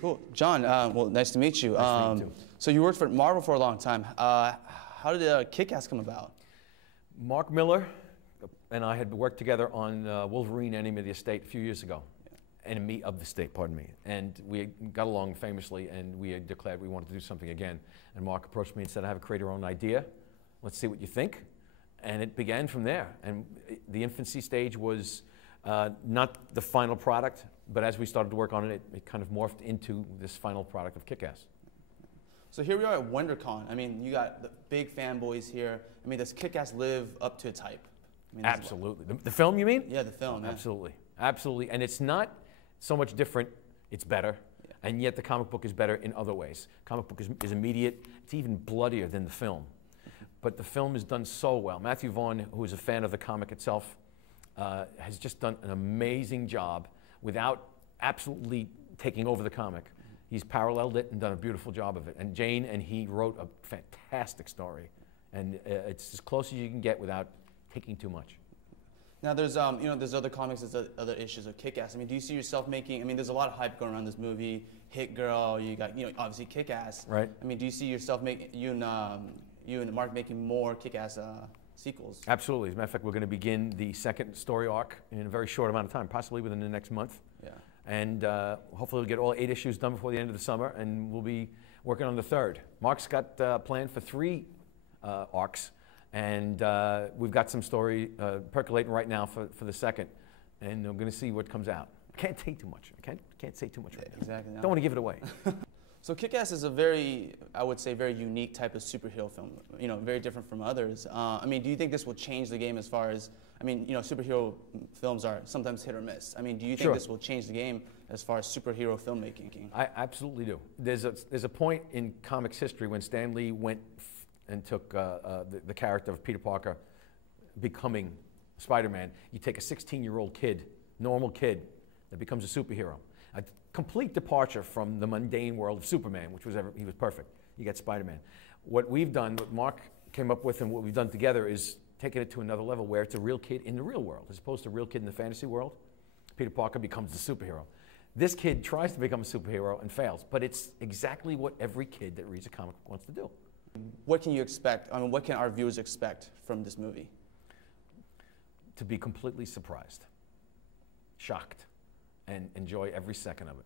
Cool. John, well, nice to meet you. Nice to meet you. So you worked for Marvel for a long time. How did Kick-Ass come about? Mark Miller and I had worked together on Wolverine Enemy of the Estate a few years ago. Enemy of the State, pardon me. And we got along famously, and we had declared we wanted to do something again. And Mark approached me and said, I have a create-your-own idea. Let's see what you think. And it began from there. And the infancy stage was not the final product, but as we started to work on it, it kind of morphed into this final product of Kick-Ass. So here we are at WonderCon. I mean, you got the big fanboys here. I mean, does Kick-Ass live up to its hype? I mean, absolutely. The film, you mean? Yeah, the film. Absolutely. Yeah. Absolutely. And it's not so much different, it's better. Yeah. And yet the comic book is better in other ways. Comic book is immediate. It's even bloodier than the film. But the film is done so well. Matthew Vaughn, who is a fan of the comic itself, has just done an amazing job without absolutely taking over the comic. He's paralleled it and done a beautiful job of it. And Jane and he wrote a fantastic story. And it's as close as you can get without taking too much. Now there's, you know, there's other comics, there's other issues of Kick-Ass. I mean, do you see yourself making, I mean, there's a lot of hype going around this movie, Hit Girl, you got, you know, obviously Kick-Ass. Right. I mean, do you see yourself making, you and Mark making more Kick-Ass sequels? Absolutely. As a matter of fact, we're going to begin the second story arc in a very short amount of time, possibly within the next month. Yeah. And hopefully we'll get all 8 issues done before the end of the summer, and we'll be working on the third. Mark's got planned for 3 arcs. And we've got some story percolating right now for the second, and we're going to see what comes out. Can't say too much. I can't say too much right now. Exactly. Don't want to give it away. So Kick-Ass is a very, I would say, very unique type of superhero film. You know, very different from others. I mean, do you think this will change the game as far as, I mean, you know, superhero films are sometimes hit or miss. I mean, do you think this will change the game as far as superhero filmmaking? I absolutely do. There's a point in comics history when Stan Lee went and took the character of Peter Parker becoming Spider-Man. You take a 16-year-old kid, normal kid, that becomes a superhero. A complete departure from the mundane world of Superman, which was he was perfect. You get Spider-Man. What we've done, what Mark came up with and what we've done together is taking it to another level where it's a real kid in the real world, as opposed to a real kid in the fantasy world. Peter Parker becomes the superhero. This kid tries to become a superhero and fails, but it's exactly what every kid that reads a comic book wants to do. What can you expect? I mean, what can our viewers expect from this movie? To be completely surprised, shocked, and enjoy every second of it.